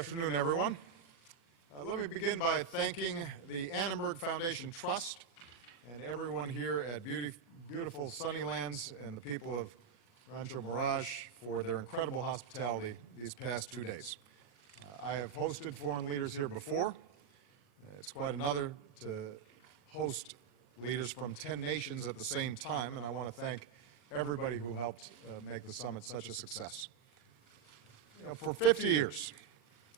afternoon, everyone. Let me begin by thanking the Annenberg Foundation Trust and everyone here at beautiful Sunnylands and the people of Rancho Mirage for their incredible hospitality these past 2 days. I have hosted foreign leaders here before. It's quite another to host leaders from 10 nations at the same time, and I want to thank everybody who helped make the summit such a success. For 50 years,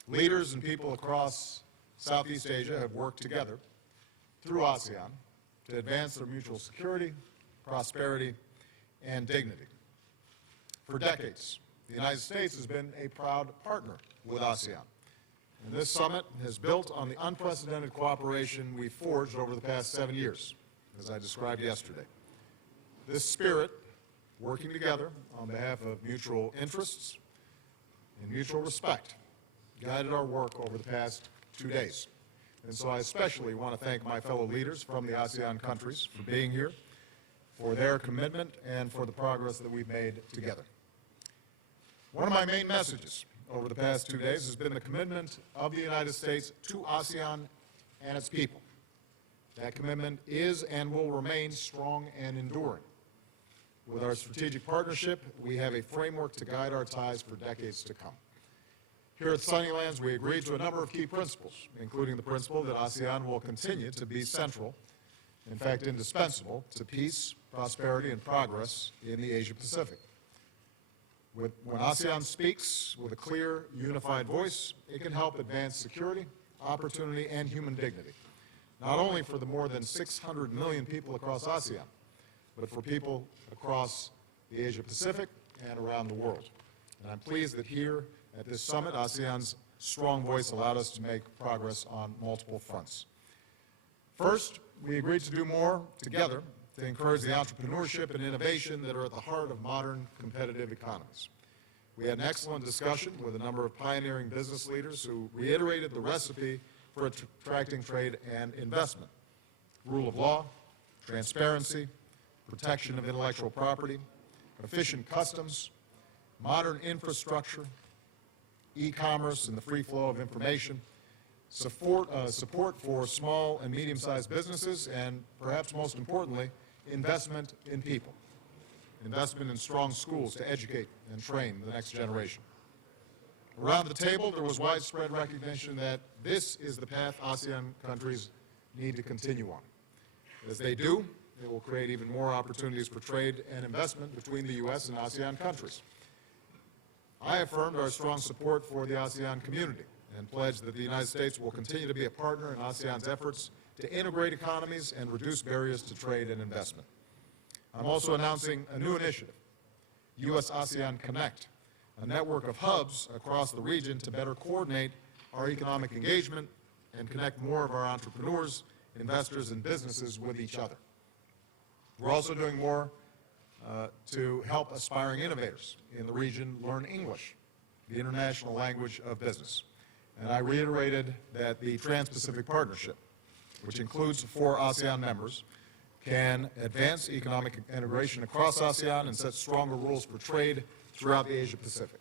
leaders and people across Southeast Asia have worked together through ASEAN to advance their mutual security, prosperity, and dignity. For decades, the United States has been a proud partner with ASEAN, and this summit has built on the unprecedented cooperation we forged over the past 7 years, as I described yesterday. This spirit, working together on behalf of mutual interests and mutual respect, guided our work over the past 2 days. And so I especially want to thank my fellow leaders from the ASEAN countries for being here, for their commitment, and for the progress that we've made together. One of my main messages over the past 2 days has been the commitment of the United States to ASEAN and its people. That commitment is and will remain strong and enduring. With our strategic partnership, we have a framework to guide our ties for decades to come. Here at Sunnylands, we agreed to a number of key principles, including the principle that ASEAN will continue to be central, in fact indispensable, to peace, prosperity, and progress in the Asia-Pacific. When ASEAN speaks with a clear, unified voice, it can help advance security, opportunity, and human dignity, not only for the more than 600 million people across ASEAN, but for people across the Asia-Pacific and around the world. And I'm pleased that here at this summit, ASEAN's strong voice allowed us to make progress on multiple fronts. First, we agreed to do more together to encourage the entrepreneurship and innovation that are at the heart of modern competitive economies. We had an excellent discussion with a number of pioneering business leaders who reiterated the recipe for attracting trade and investment: rule of law, transparency, protection of intellectual property, efficient customs, modern infrastructure, e-commerce and the free flow of information, support for small and medium-sized businesses, and perhaps most importantly, investment in people, investment in strong schools to educate and train the next generation. Around the table, there was widespread recognition that this is the path ASEAN countries need to continue on. As they do, it will create even more opportunities for trade and investment between the U.S. and ASEAN countries. I affirmed our strong support for the ASEAN community and pledged that the United States will continue to be a partner in ASEAN's efforts to integrate economies and reduce barriers to trade and investment. I'm also announcing a new initiative, US-ASEAN Connect, a network of hubs across the region to better coordinate our economic engagement and connect more of our entrepreneurs, investors, and businesses with each other. We're also doing more to help aspiring innovators in the region learn English, the international language of business. And I reiterated that the Trans-Pacific Partnership, which includes 4 ASEAN members, can advance economic integration across ASEAN and set stronger rules for trade throughout the Asia-Pacific.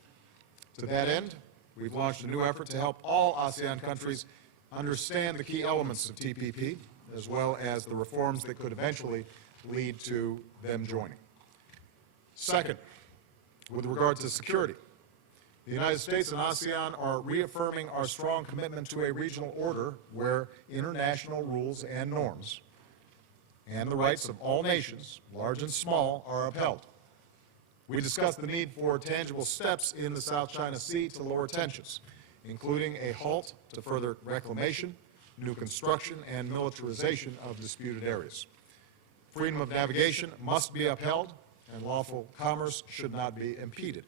To that end, we've launched a new effort to help all ASEAN countries understand the key elements of TPP, as well as the reforms that could eventually lead to them joining. Second, with regard to security, the United States and ASEAN are reaffirming our strong commitment to a regional order where international rules and norms and the rights of all nations, large and small, are upheld. We discussed the need for tangible steps in the South China Sea to lower tensions, including a halt to further reclamation, new construction, and militarization of disputed areas. Freedom of navigation must be upheld, and lawful commerce should not be impeded.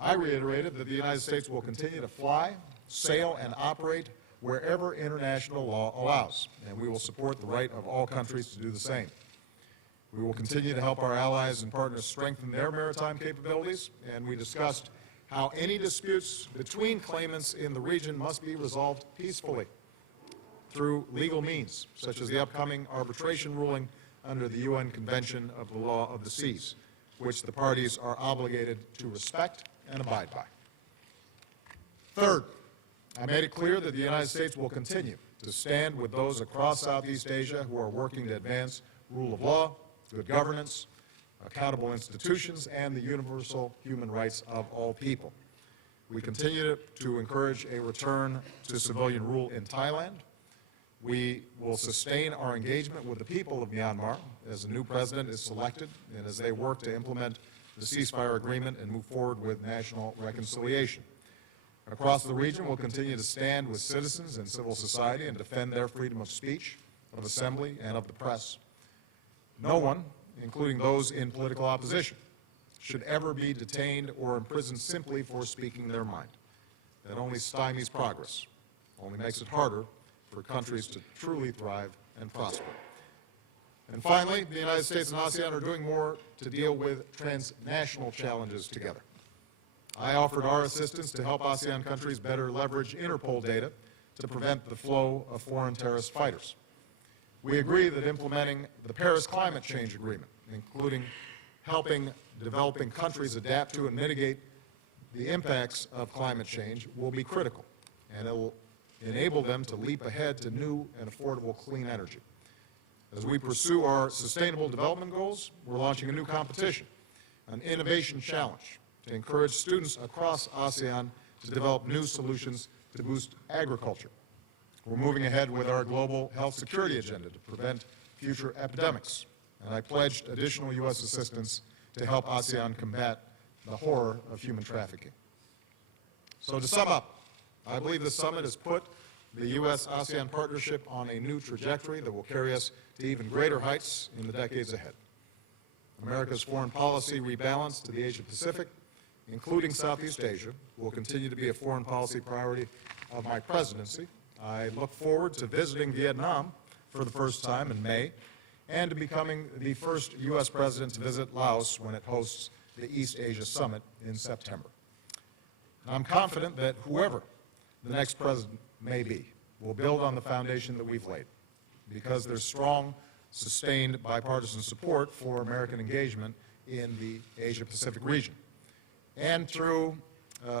I reiterated that the United States will continue to fly, sail, and operate wherever international law allows, and we will support the right of all countries to do the same. We will continue to help our allies and partners strengthen their maritime capabilities, and we discussed how any disputes between claimants in the region must be resolved peacefully through legal means, such as the upcoming arbitration ruling under the UN Convention of the Law of the Seas, which the parties are obligated to respect and abide by. Third, I made it clear that the United States will continue to stand with those across Southeast Asia who are working to advance rule of law, good governance, accountable institutions, and the universal human rights of all people. We continue to encourage a return to civilian rule in Thailand. We will sustain our engagement with the people of Myanmar as a new president is selected and as they work to implement the ceasefire agreement and move forward with national reconciliation. Across the region, we'll continue to stand with citizens and civil society and defend their freedom of speech, of assembly, and of the press. No one, including those in political opposition, should ever be detained or imprisoned simply for speaking their mind. That only stymies progress, only makes it harder for countries to truly thrive and prosper. And finally, the United States and ASEAN are doing more to deal with transnational challenges together. I offered our assistance to help ASEAN countries better leverage Interpol data to prevent the flow of foreign terrorist fighters. We agree that implementing the Paris Climate Change Agreement, including helping developing countries adapt to and mitigate the impacts of climate change, will be critical, and it will enable them to leap ahead to new and affordable clean energy. As we pursue our sustainable development goals, we're launching a new competition, an innovation challenge, to encourage students across ASEAN to develop new solutions to boost agriculture. We're moving ahead with our global health security agenda to prevent future epidemics, and I pledged additional U.S. assistance to help ASEAN combat the horror of human trafficking. So to sum up, I believe this summit has put the U.S.-ASEAN partnership on a new trajectory that will carry us to even greater heights in the decades ahead. America's foreign policy rebalance to the Asia-Pacific, including Southeast Asia, will continue to be a foreign policy priority of my presidency. I look forward to visiting Vietnam for the first time in May and to becoming the first U.S. president to visit Laos when it hosts the East Asia Summit in September. I'm confident that whoever the next president may be will build on the foundation that we've laid, because there's strong, sustained bipartisan support for American engagement in the Asia-Pacific region. And through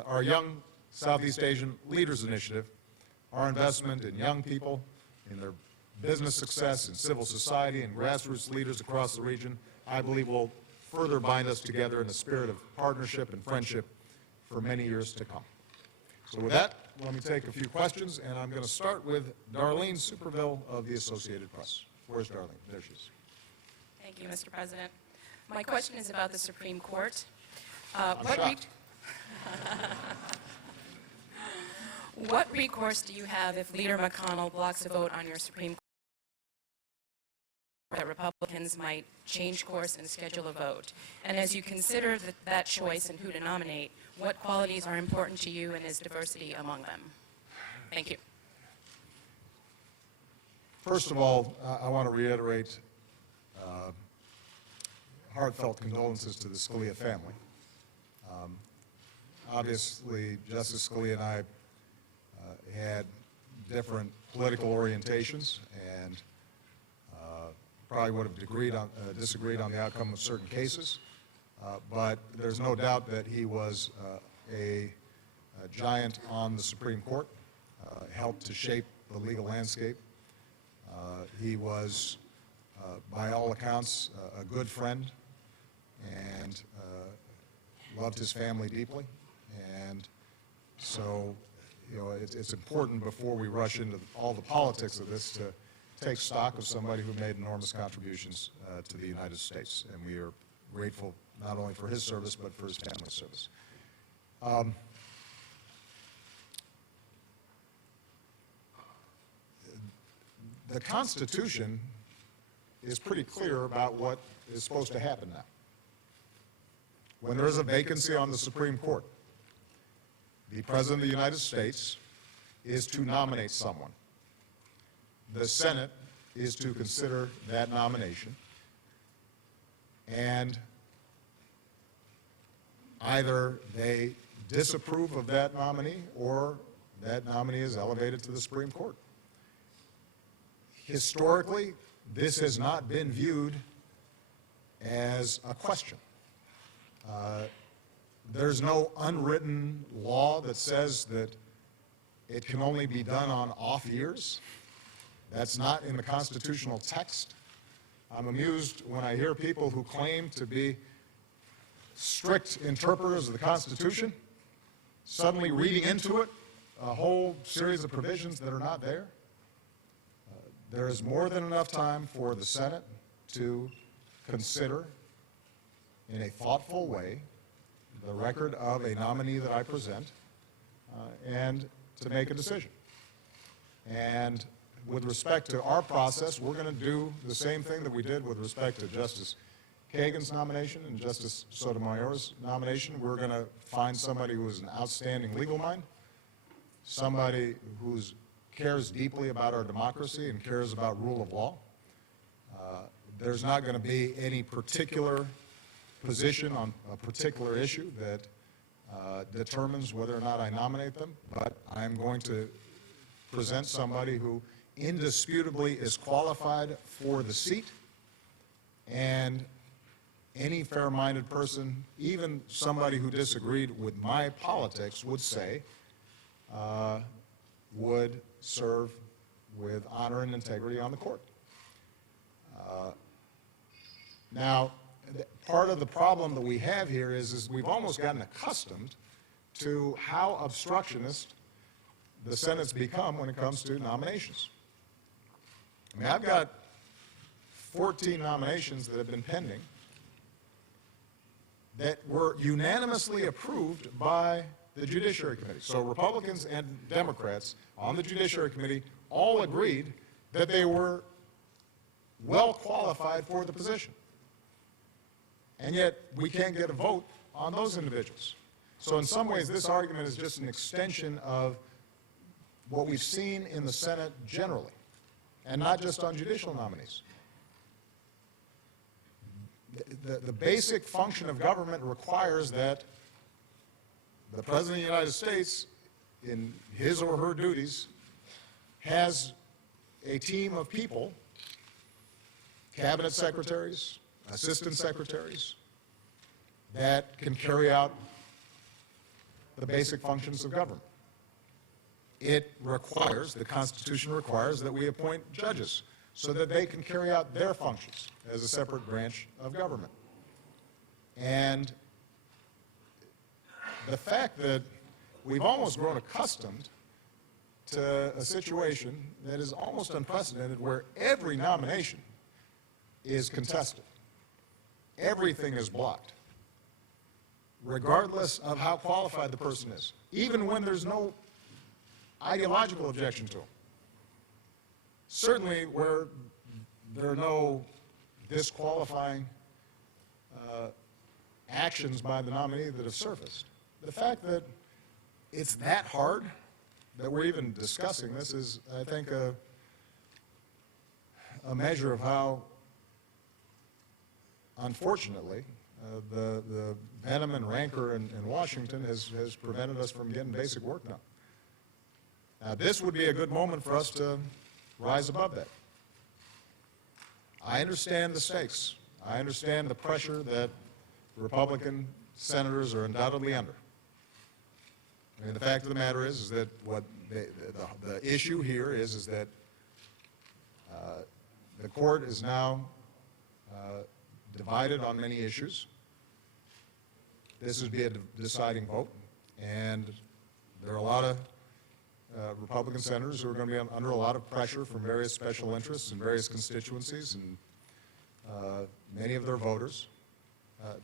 our Young Southeast Asian Leaders Initiative, our investment in young people, in their business success, in civil society, and grassroots leaders across the region, I believe will further bind us together in a spirit of partnership and friendship for many years to come. So with that, let me take a few questions, and I'm going to start with Darlene Superville of the Associated Press. Where's Darlene? There she is. Thank you, Mr. President. My question is about the Supreme Court. What recourse do you have if Leader McConnell blocks a vote on your Supreme Court that Republicans might change course and schedule a vote? And as you consider that choice and who to nominate, what qualities are important to you and is diversity among them? Thank you. First of all, I want to reiterate heartfelt condolences to the Scalia family. Obviously, Justice Scalia and I had different political orientations and probably would have disagreed on the outcome of certain cases, but there's no doubt that he was a giant on the Supreme Court, helped to shape the legal landscape. He was, by all accounts, a good friend and loved his family deeply. And so, you know, it's important before we rush into all the politics of this to take stock of somebody who made enormous contributions to the United States. And we are grateful not only for his service, but for his family's service. The Constitution is pretty clear about what is supposed to happen now. When there is a vacancy on the Supreme Court, the President of the United States is to nominate someone. The Senate is to consider that nomination, and either they disapprove of that nominee or that nominee is elevated to the Supreme Court. Historically, this has not been viewed as a question. There's no unwritten law that says that it can only be done on off years. That's not in the constitutional text. I'm amused when I hear people who claim to be strict interpreters of the Constitution suddenly reading into it a whole series of provisions that are not there. There is more than enough time for the Senate to consider in a thoughtful way the record of a nominee that I present and to make a decision. And with respect to our process, we're going to do the same thing that we did with respect to Justice Kagan's nomination and Justice Sotomayor's nomination. We're going to find somebody who is an outstanding legal mind, somebody who cares deeply about our democracy and cares about rule of law. There's not going to be any particular position on a particular issue that determines whether or not I nominate them, but I'm going to present somebody who indisputably is qualified for the seat, and any fair-minded person, even somebody who disagreed with my politics, would say would serve with honor and integrity on the court. Now, part of the problem that we have here is we've almost gotten accustomed to how obstructionist the Senate's become when it comes to nominations. I mean, I've got 14 nominations that have been pending that were unanimously approved by the Judiciary Committee. So Republicans and Democrats on the Judiciary Committee all agreed that they were well qualified for the position. And yet we can't get a vote on those individuals. So in some ways this argument is just an extension of what we've seen in the Senate generally, and not just on judicial nominees. The basic function of government requires that the President of the United States, in his or her duties, has a team of people, cabinet secretaries, assistant secretaries, that can carry out the basic functions of government. It requires, the Constitution requires, that we appoint judges so that they can carry out their functions as a separate branch of government. And the fact that we've almost grown accustomed to a situation that is almost unprecedented, where every nomination is contested. Everything is blocked, regardless of how qualified the person is, even when there's no ideological objection to them. Certainly where there are no disqualifying actions by the nominee that have surfaced. The fact that it's that hard that we're even discussing this is, I think, a measure of how, unfortunately, the venom and rancor in Washington has prevented us from getting basic work done. Now, this would be a good moment for us to rise above that. I understand the stakes. I understand the pressure that Republican senators are undoubtedly under. I mean, the fact of the matter is that what the issue here is that the court is now divided on many issues. This would be a deciding vote, and there are a lot of Republican senators who are going to be under a lot of pressure from various special interests and various constituencies and many of their voters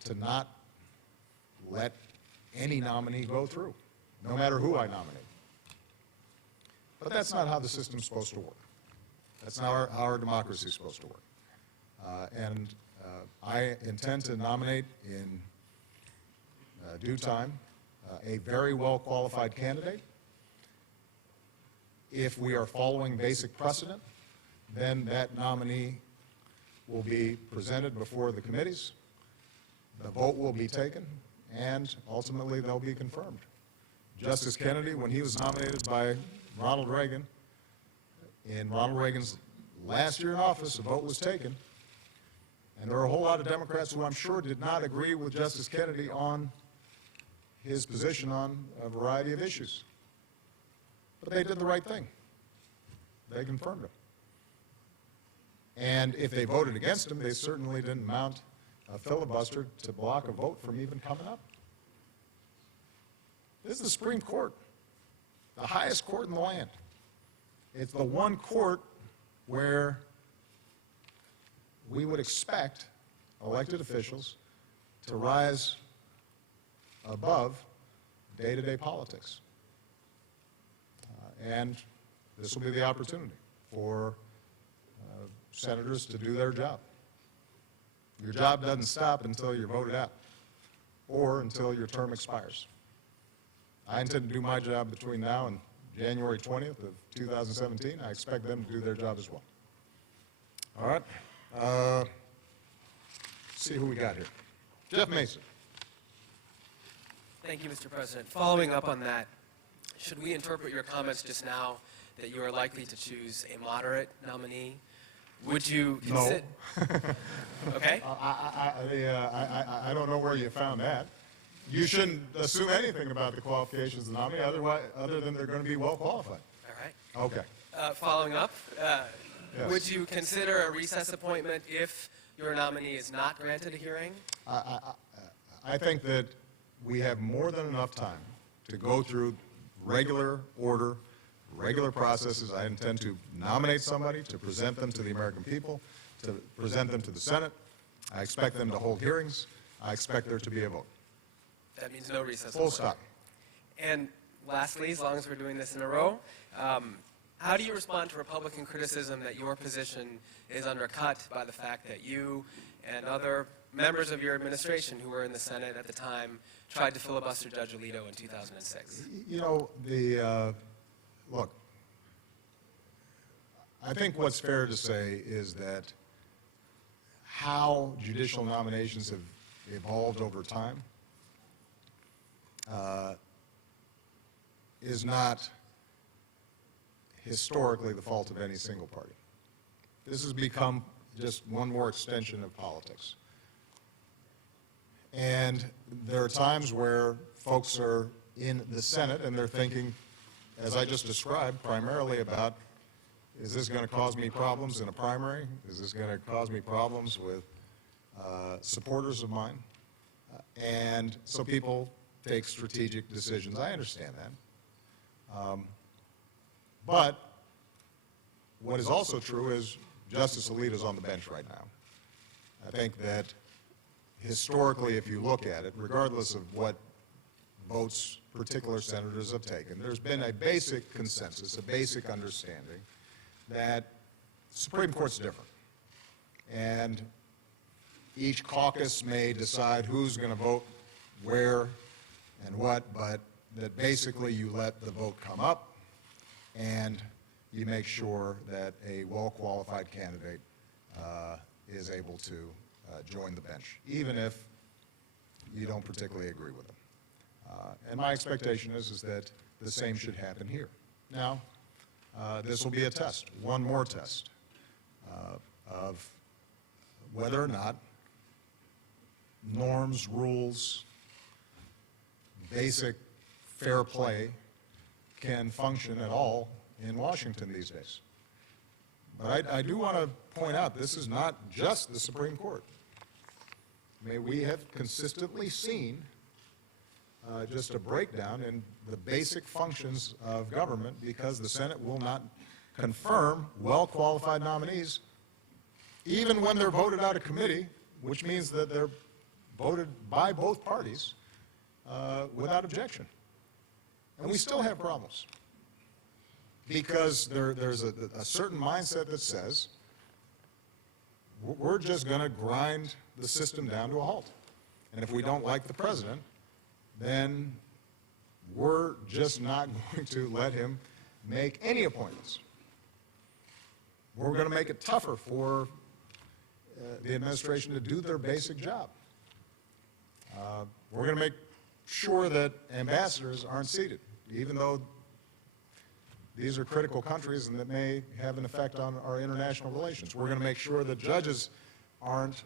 to not let any nominee go through, no matter who I nominate. But that's not how the system's supposed to work. That's not how our democracy is supposed to work. And I intend to nominate in due time a very well-qualified candidate. If we are following basic precedent, then that nominee will be presented before the committees, the vote will be taken, and ultimately they'll be confirmed. Justice Kennedy, when he was nominated by Ronald Reagan, in Ronald Reagan's last year in office, a vote was taken, and there are a whole lot of Democrats who I'm sure did not agree with Justice Kennedy on his position on a variety of issues. But they did the right thing. They confirmed him. And if they voted against him, they certainly didn't mount a filibuster to block a vote from even coming up. This is the Supreme Court, the highest court in the land. It's the one court where we would expect elected officials to rise above day-to-day politics. And this will be the opportunity for senators to do their job. Your job doesn't stop until you're voted out or until your term expires. I intend to do my job between now and January 20th of 2017. I expect them to do their job as well. All right. Let's see who we got here. Jeff Mason. Thank you, Mr. President. Following up on that, should we interpret your comments just now that you are likely to choose a moderate nominee? Would you consider? No. Okay. I don't know where you found that. You shouldn't assume anything about the qualifications of the nominee, other than they're going to be well qualified. All right. Okay. Following up, Yes. would you consider a recess appointment if your nominee is not granted a hearing? I think that we have more than enough time to go through regular order, regular processes. I intend to nominate somebody, to present them to the American people, to present them to the Senate. I expect them to hold hearings. I expect there to be a vote. That means no recess Full appointment. stop. And lastly, as long as we're doing this in a row, how do you respond to Republican criticism that your position is undercut by the fact that you and other members of your administration who were in the Senate at the time tried to filibuster Judge Alito in 2006? You know, look, I think what's fair to say is that how judicial nominations have evolved over time is not historically the fault of any single party. This has become just one more extension of politics. And there are times where folks are in the Senate and they're thinking, as I just described, primarily about, is this going to cause me problems in a primary? Is this going to cause me problems with supporters of mine? And so people take strategic decisions. I understand that. But what is also true is Justice Alito is on the bench right now. I think that historically, if you look at it, regardless of what votes particular senators have taken, there's been a basic consensus, a basic understanding that the Supreme Court's different. And each caucus may decide who's going to vote where and what, but that basically you let the vote come up and you make sure that a well-qualified candidate is able to join the bench, even if you don't particularly agree with them. And my expectation is that the same should happen here. Now, this will be a test, one more test, of whether or not norms, rules, basic fair play can function at all in Washington these days. But I do want to point out, this is not just the Supreme Court. I mean, we have consistently seen just a breakdown in the basic functions of government because the Senate will not confirm well-qualified nominees even when they're voted out of committee, which means that they're voted by both parties without objection. And we still have problems because there's a certain mindset that says we're just going to grind the system down to a halt. And if we don't like the president, then we're just not going to let him make any appointments. We're going to make it tougher for the administration to do their basic job. We're going to make sure that ambassadors aren't seated, even though these are critical countries and that may have an effect on our international relations. We're going to make sure that judges aren't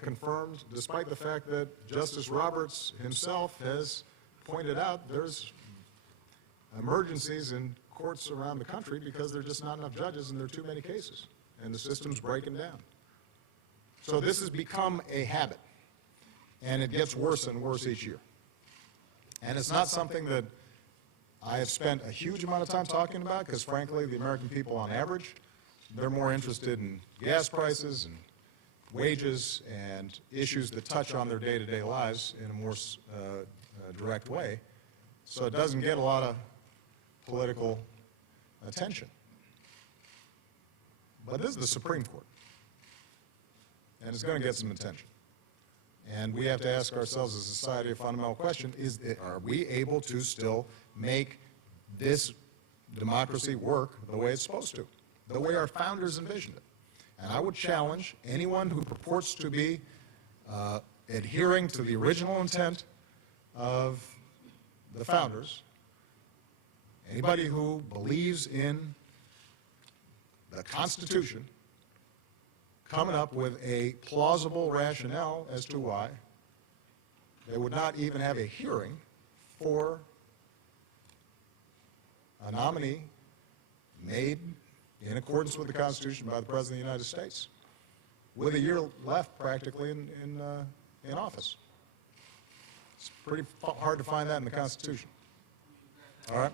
confirmed, despite the fact that Justice Roberts himself has pointed out there's emergencies in courts around the country because there are just not enough judges and there are too many cases, and the system's breaking down. So this has become a habit, and it gets worse and worse each year. And it's not something that I have spent a huge amount of time talking about because, frankly, the American people on average, they're more interested in gas prices and wages and issues that touch on their day-to-day lives in a more direct way. So it doesn't get a lot of political attention. But this is the Supreme Court, and it's going to get some attention. And we have to ask ourselves as a society a fundamental question, are we able to still make this democracy work the way it's supposed to, the way our founders envisioned it? And I would challenge anyone who purports to be adhering to the original intent of the founders, anybody who believes in the Constitution, coming up with a plausible rationale as to why they would not even have a hearing for a nominee made in accordance with the Constitution by the President of the United States, with a year left practically in office. It's pretty hard to find that in the Constitution. All right?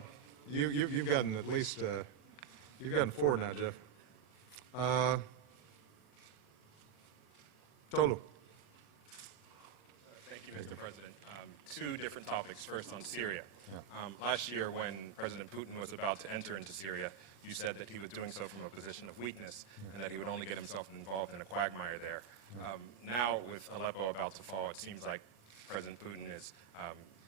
You've gotten at least, you've gotten 4 now, Jeff. Tolu. Thank you, Mr. President. 2 different topics. First on Syria. Yeah. Last year when President Putin was about to enter into Syria, you said that he was doing so from a position of weakness and that he would only get himself involved in a quagmire there. Now with Aleppo about to fall, it seems like President Putin is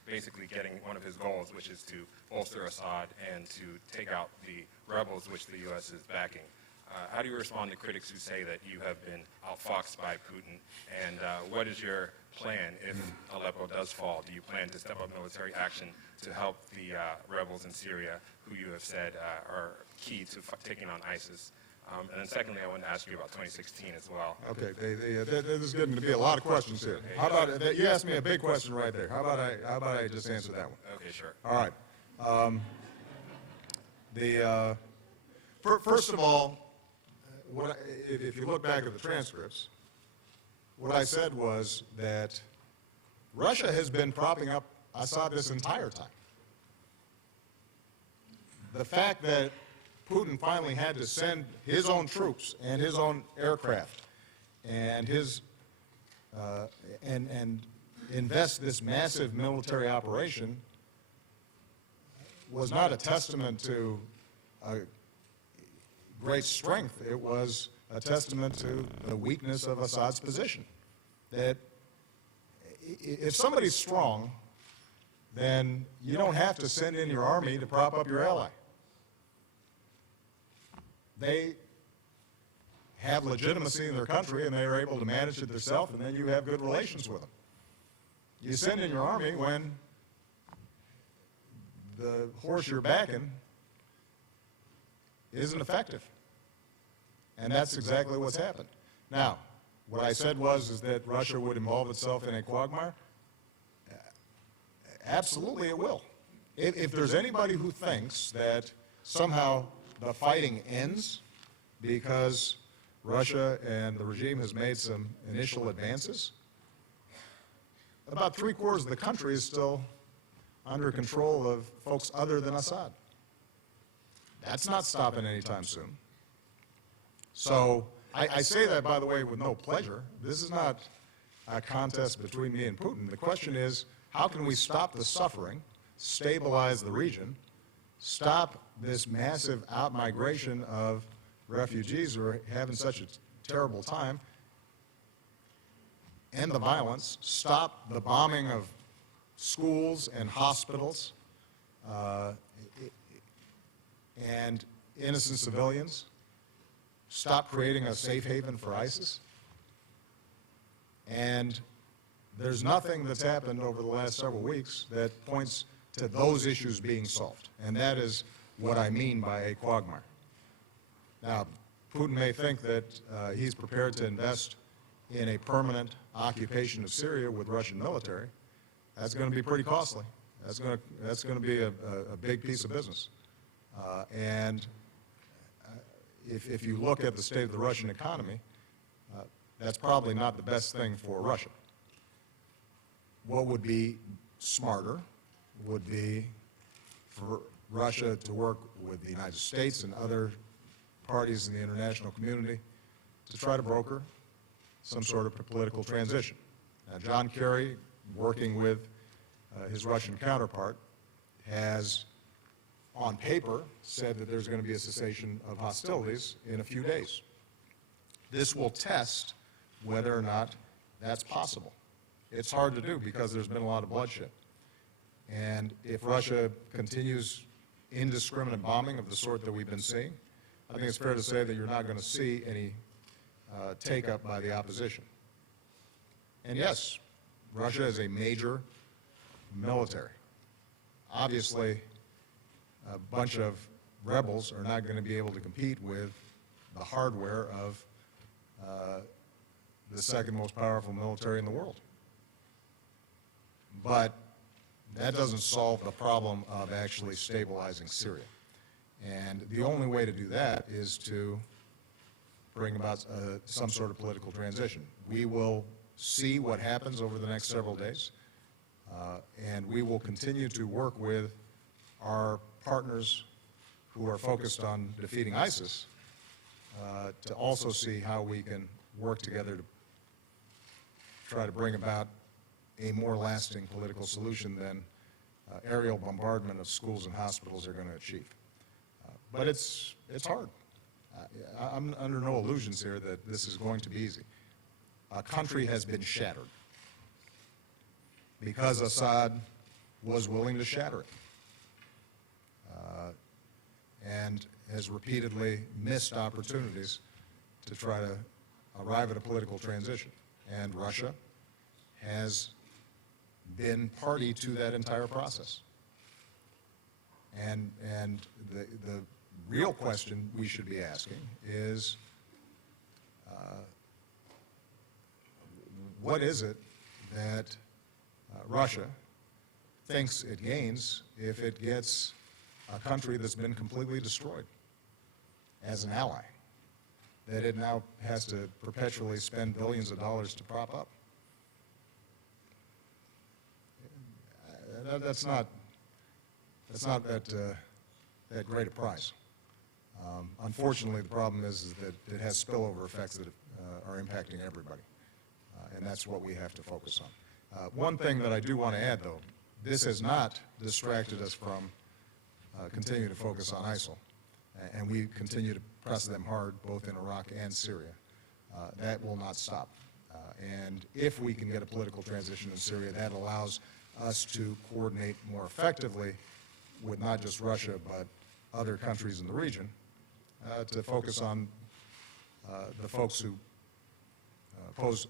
basically getting one of his goals, which is to bolster Assad and to take out the rebels which the U.S. is backing. How do you respond to critics who say that you have been outfoxed by Putin? And what is your plan if Aleppo does fall? Do you plan to step up military action to help the rebels in Syria, who you have said are key to taking on ISIS? And then secondly, I wanted to ask you about 2016 as well. Okay, this is getting to be a lot of questions here. How about, you asked me a big question right there. How about I just answer that one? Okay, sure. All right. First of all, if you look back at the transcripts, what I said was that Russia has been propping up Assad this entire time. The fact that Putin finally had to send his own troops and his own aircraft and and invest this massive military operation was not a testament to great strength. It was a testament to the weakness of Assad's position. That if somebody's strong, then you don't have to send in your army to prop up your ally. They have legitimacy in their country and they are able to manage it themselves, and then you have good relations with them. You send in your army when the horse you're backing isn't effective. And that's exactly what's happened. Now, what I said is that Russia would involve itself in a quagmire. Absolutely it will. If there's anybody who thinks that somehow the fighting ends because Russia and the regime has made some initial advances, about 3/4 of the country is still under control of folks other than Assad. That's not stopping anytime soon. So I say that, by the way, with no pleasure. This is not a contest between me and Putin. The question is, how can we stop the suffering, stabilize the region, stop this massive outmigration of refugees who are having such a terrible time, end the violence, stop the bombing of schools and hospitals and innocent civilians, stop creating a safe haven for ISIS. And there's nothing that's happened over the last several weeks that points to those issues being solved. And that is what I mean by a quagmire. Now, Putin may think that he's prepared to invest in a permanent occupation of Syria with Russian military. That's going to be pretty costly. That's going to be a big piece of business. And if you look at the state of the Russian economy, that's probably not the best thing for Russia. What would be smarter would be for Russia to work with the United States and other parties in the international community to try to broker some sort of political transition. Now, John Kerry, working with his Russian counterpart, has, on paper, said that there's going to be a cessation of hostilities in a few days. This will test whether or not that's possible. It's hard to do because there's been a lot of bloodshed. And if Russia continues indiscriminate bombing of the sort that we've been seeing, I think it's fair to say that you're not going to see any take-up by the opposition. And yes, Russia is a major military. Obviously, a bunch of rebels are not going to be able to compete with the hardware of the second most powerful military in the world. But that doesn't solve the problem of actually stabilizing Syria. And the only way to do that is to bring about some sort of political transition. We will see what happens over the next several days, and we will continue to work with our partners who are focused on defeating ISIS to also see how we can work together to try to bring about a more lasting political solution than aerial bombardment of schools and hospitals are going to achieve. But it's hard. I'm under no illusions here that this is going to be easy. A country has been shattered because Assad was willing to shatter it and has repeatedly missed opportunities to try to arrive at a political transition. And Russia has been party to that entire process. And the real question we should be asking is, what is it that Russia thinks it gains if it gets a country that's been completely destroyed as an ally, that it now has to perpetually spend billions of dollars to prop up? That's not that great a prize. Unfortunately, the problem is that it has spillover effects that are impacting everybody, and that's what we have to focus on. One thing that I do want to add, though, this has not distracted us from continuing to focus on ISIL, and we continue to press them hard, both in Iraq and Syria. That will not stop. And if we can get a political transition in Syria, that allows us to coordinate more effectively with not just Russia, but other countries in the region, to focus on the folks who pose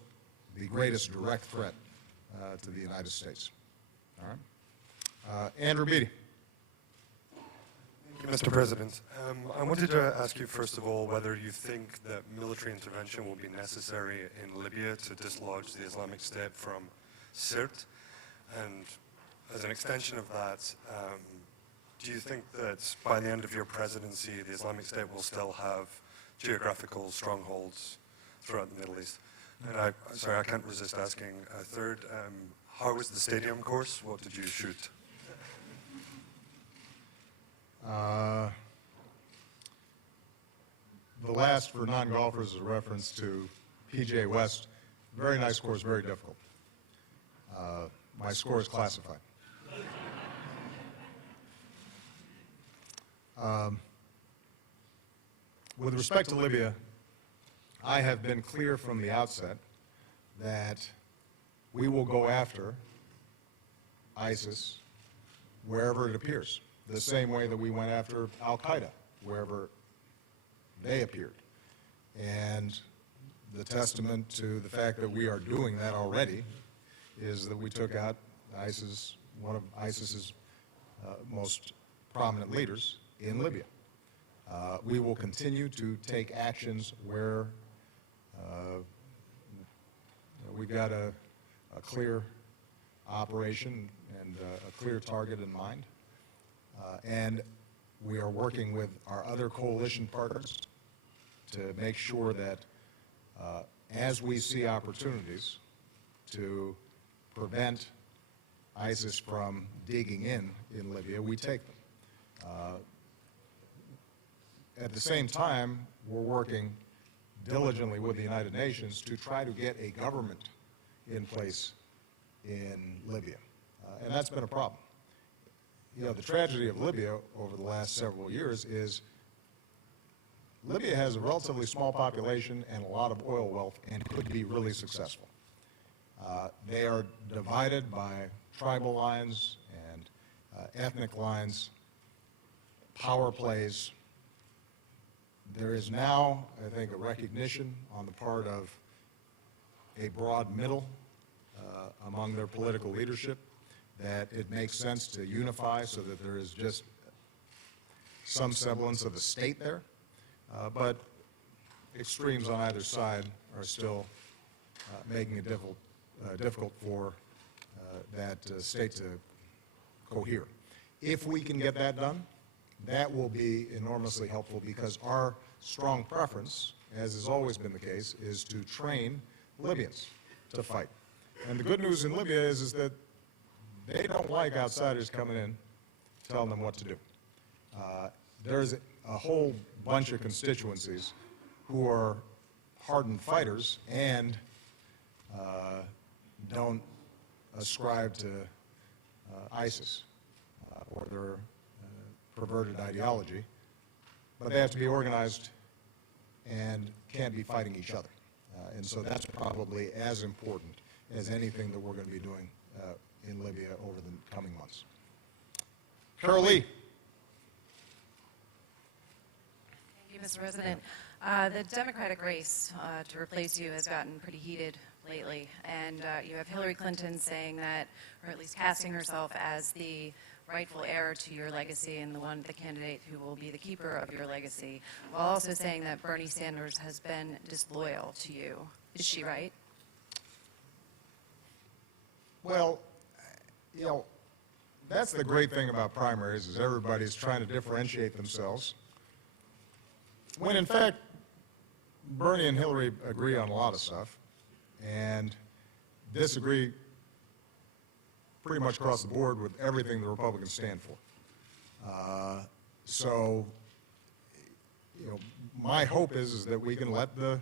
the greatest direct threat to the United States. All right? Andrew Beattie. Thank you, Mr. President. I wanted to ask you, first of all, whether you think that military intervention will be necessary in Libya to dislodge the Islamic State from Sirte. And as an extension of that, do you think that by the end of your presidency, the Islamic State will still have geographical strongholds throughout the Middle East? And sorry, I can't resist asking a third. How was the stadium course? What did you shoot? The last, for non-golfers, is a reference to PGA West. Very nice course, very difficult. My score is classified. With respect to Libya, I have been clear from the outset that we will go after ISIS wherever it appears, the same way that we went after al-Qaeda wherever they appeared. And the testament to the fact that we are doing that already is that we took out ISIS, one of ISIS's most prominent leaders in Libya. We will continue to take actions where we got a clear operation and a clear target in mind. And we are working with our other coalition partners to make sure that as we see opportunities to prevent ISIS from digging in Libya, we take them. At the same time, we're working diligently with the United Nations to try to get a government in place in Libya. And that's been a problem. You know, the tragedy of Libya over the last several years is Libya has a relatively small population and a lot of oil wealth and could be really successful. They are divided by tribal lines and ethnic lines, power plays. There is now, I think, a recognition on the part of a broad middle among their political leadership that it makes sense to unify so that there is just some semblance of a state there. But extremes on either side are still making it difficult for that state to cohere. If we can get that done, that will be enormously helpful because our strong preference, as has always been the case, is to train Libyans to fight. And the good news in Libya is that they don't like outsiders coming in telling them what to do. There's a whole bunch of constituencies who are hardened fighters and don't ascribe to ISIS or their perverted ideology, but they have to be organized and can't be fighting each other. And so that's probably as important as anything that we're going to be doing in Libya over the coming months. Carol Lee. Thank you, Mr. President. The Democratic race to replace you has gotten pretty heated lately, and you have Hillary Clinton saying that, or at least casting herself as the rightful heir to your legacy and the candidate who will be the keeper of your legacy, while also saying that Bernie Sanders has been disloyal to you. Is she right? Well, you know, that's the great thing about primaries is everybody's trying to differentiate themselves. When in fact, Bernie and Hillary agree on a lot of stuff and disagree pretty much across the board with everything the Republicans stand for. So, you know, my hope is that we can let the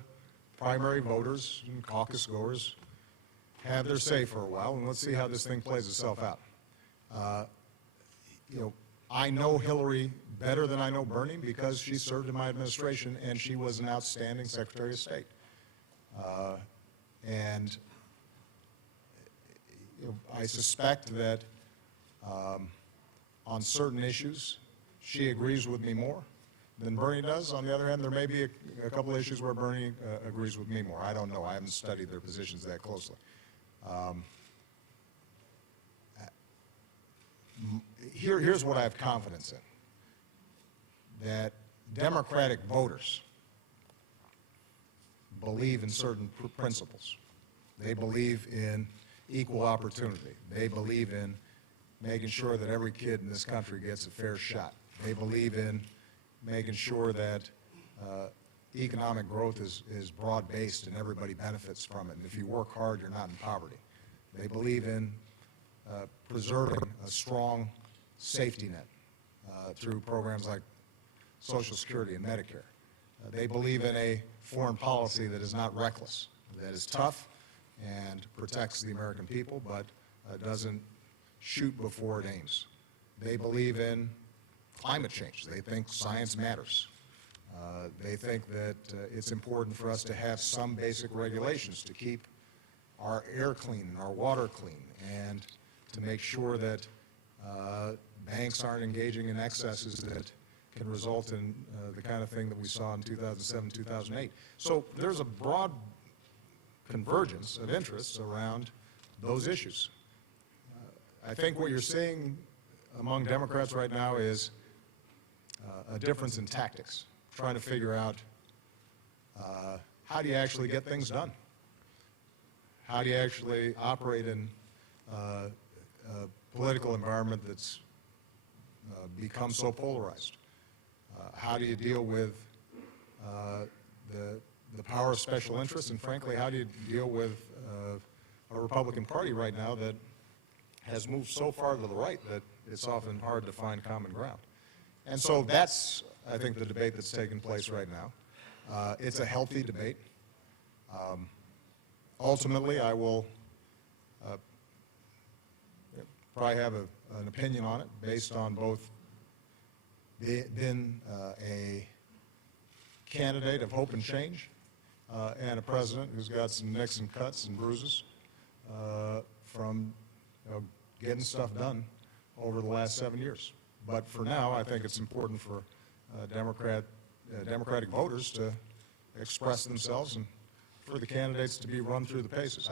primary voters and caucus goers have their say for a while, and let's see how this thing plays itself out. You know, I know Hillary better than I know Bernie because she served in my administration and she was an outstanding Secretary of State. And you know, I suspect that on certain issues she agrees with me more than Bernie does. On the other hand, there may be a couple of issues where Bernie agrees with me more. I don't know. I haven't studied their positions that closely. Here's what I have confidence in, that Democratic voters believe in certain principles. They believe in equal opportunity. They believe in making sure that every kid in this country gets a fair shot. They believe in making sure that economic growth is broad-based and everybody benefits from it. And if you work hard, you're not in poverty. They believe in preserving a strong safety net through programs like Social Security and Medicare. They believe in a foreign policy that is not reckless, that is tough and protects the American people, but doesn't shoot before it aims. They believe in climate change. They think science matters. They think that it's important for us to have some basic regulations to keep our air clean and our water clean, and to make sure that banks aren't engaging in excesses that can result in the kind of thing that we saw in 2007, 2008. So there's a broad convergence of interests around those issues. I think what you're seeing among Democrats right now is a difference in tactics, trying to figure out how do you actually get things done? How do you actually operate in political environment that's become so polarized? How do you deal with the power of special interests, and frankly, how do you deal with a Republican Party right now that has moved so far to the right that it's often hard to find common ground? And so that's, I think, the debate that's taking place right now. It's a healthy debate. Ultimately, I will probably have an opinion on it based on both being a candidate of hope and change and a president who's got some nicks and cuts and bruises from getting stuff done over the last 7 years. But for now, I think it's important for Democratic voters to express themselves and for the candidates to be run through the paces.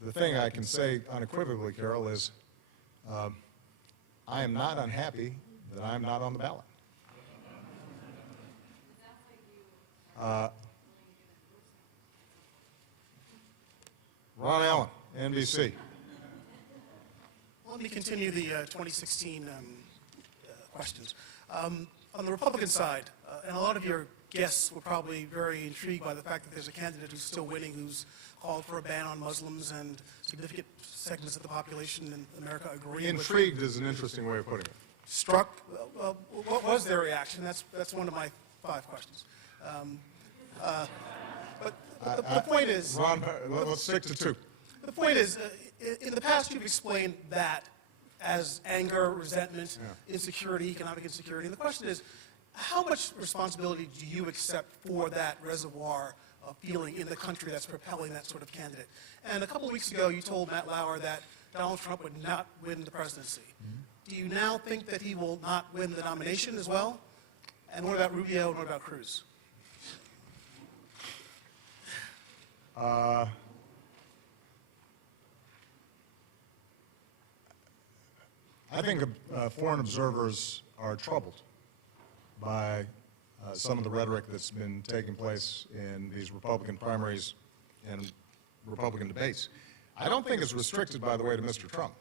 The thing I can say unequivocally, Carol, is I am not unhappy that I'm not on the ballot. Ron Allen, NBC. Let me continue the 2016 questions. On the Republican side, and a lot of your guests were probably very intrigued by the fact that there's a candidate who's still winning, who's called for a ban on Muslims, and significant segments of the population in America agree. Intrigued is an interesting way of putting it. Struck. What was their reaction? That's one of my 5 questions. But the point is, Ron, let's stick to 2. the point is, in the past you've explained that as anger, resentment, insecurity, economic insecurity. And the question is, how much responsibility do you accept for that reservoir of feeling in the country that's propelling that sort of candidate? And a couple of weeks ago, you told Matt Lauer that Donald Trump would not win the presidency. Do you now think that he will not win the nomination as well? And what about Rubio and what about Cruz? I think foreign observers are troubled by some of the rhetoric that's been taking place in these Republican primaries and Republican debates. I don't think it's restricted, by the way, to Mr. Trump.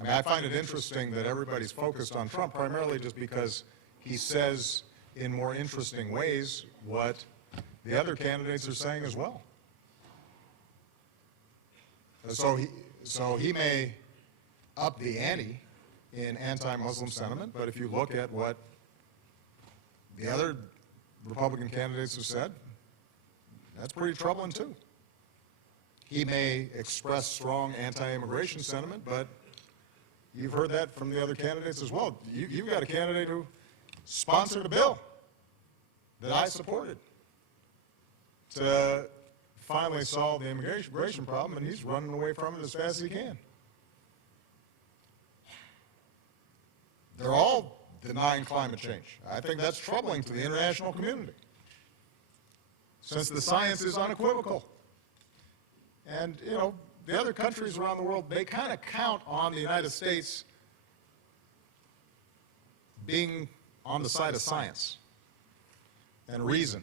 I mean, I find it interesting that everybody's focused on Trump primarily just because he says in more interesting ways what the other candidates are saying as well. So he may up the ante in anti-Muslim sentiment, but if you look at what the other Republican candidates have said, that's pretty troubling too. He may express strong anti-immigration sentiment, but you've heard that from the other candidates as well. You've got a candidate who sponsored a bill that I supported to finally solve the immigration problem, and he's running away from it as fast as he can. They're all denying climate change. I think that's troubling to the international community, since the science is unequivocal. And, you know, the other countries around the world, they kind of count on the United States being on the side of science and reason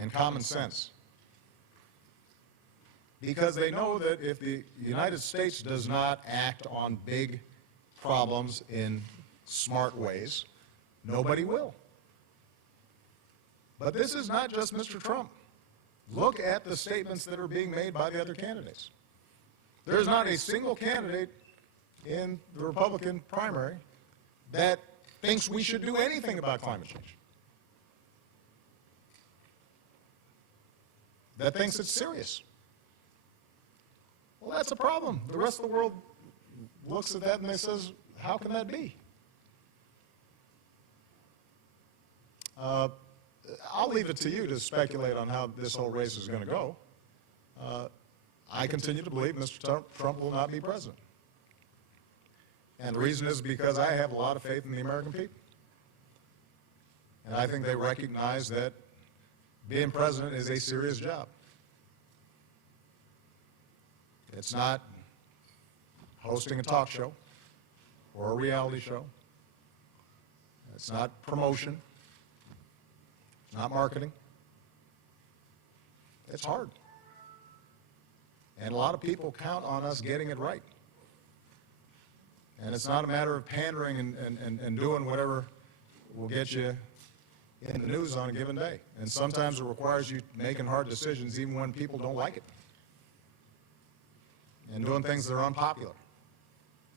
and common sense, because they know that if the United States does not act on big problems in smart ways, nobody will. But this is not just Mr. Trump. Look at the statements that are being made by the other candidates. There's not a single candidate in the Republican primary that thinks we should do anything about climate change, that thinks it's serious. Well, that's a problem. The rest of the world looks at that and they says, how can that be? I'll leave it to you to speculate on how this whole race is going to go. I continue to believe Mr. Trump will not be president. And the reason is because I have a lot of faith in the American people. And I think they recognize that being president is a serious job. It's not hosting a talk show or a reality show. It's not promotion. It's not marketing. It's hard. And a lot of people count on us getting it right. And it's not a matter of pandering and doing whatever will get you in the news on a given day. And sometimes it requires you making hard decisions even when people don't like it. And doing things that are unpopular.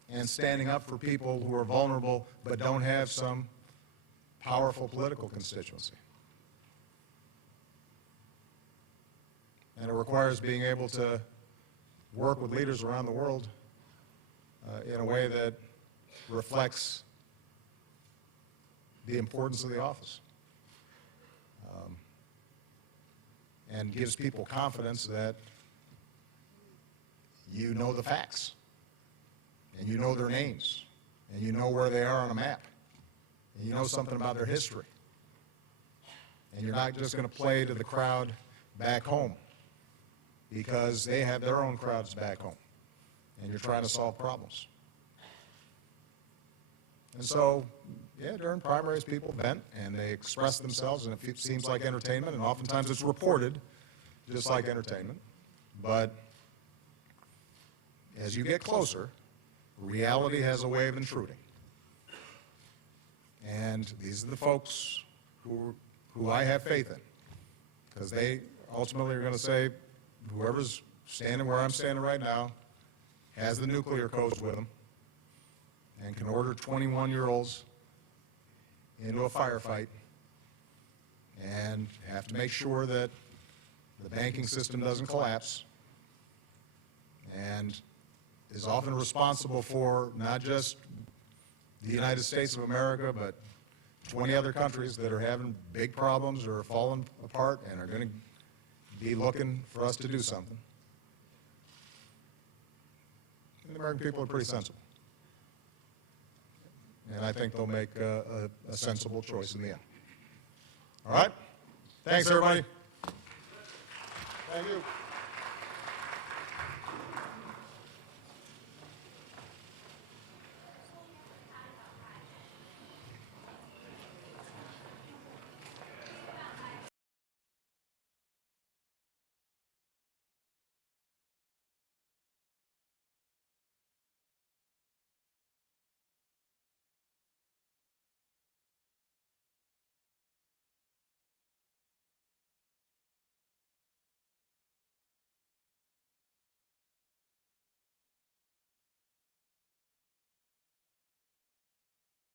And standing up for people who are vulnerable but don't have some powerful political constituency. And it requires being able to work with leaders around the world in a way that reflects the importance of the office and gives people confidence that you know the facts and you know their names and you know where they are on a map and you know something about their history and you're not just going to play to the crowd back home because they have their own crowds back home and you're trying to solve problems. And so, yeah, during primaries, people vent and they express themselves, and it seems like entertainment, and oftentimes it's reported just like entertainment. But as you get closer, reality has a way of intruding. And these are the folks who I have faith in, because they ultimately are going to say, whoever's standing where I'm standing right now has the nuclear codes with them and can order 21-year-olds into a firefight and have to make sure that the banking system doesn't collapse and is often responsible for not just the United States of America, but 20 other countries that are having big problems or are falling apart and are going to be looking for us to do something. And the American people are pretty sensible. And I think they'll make a sensible choice in the end. All right? Thanks, everybody. Thank you.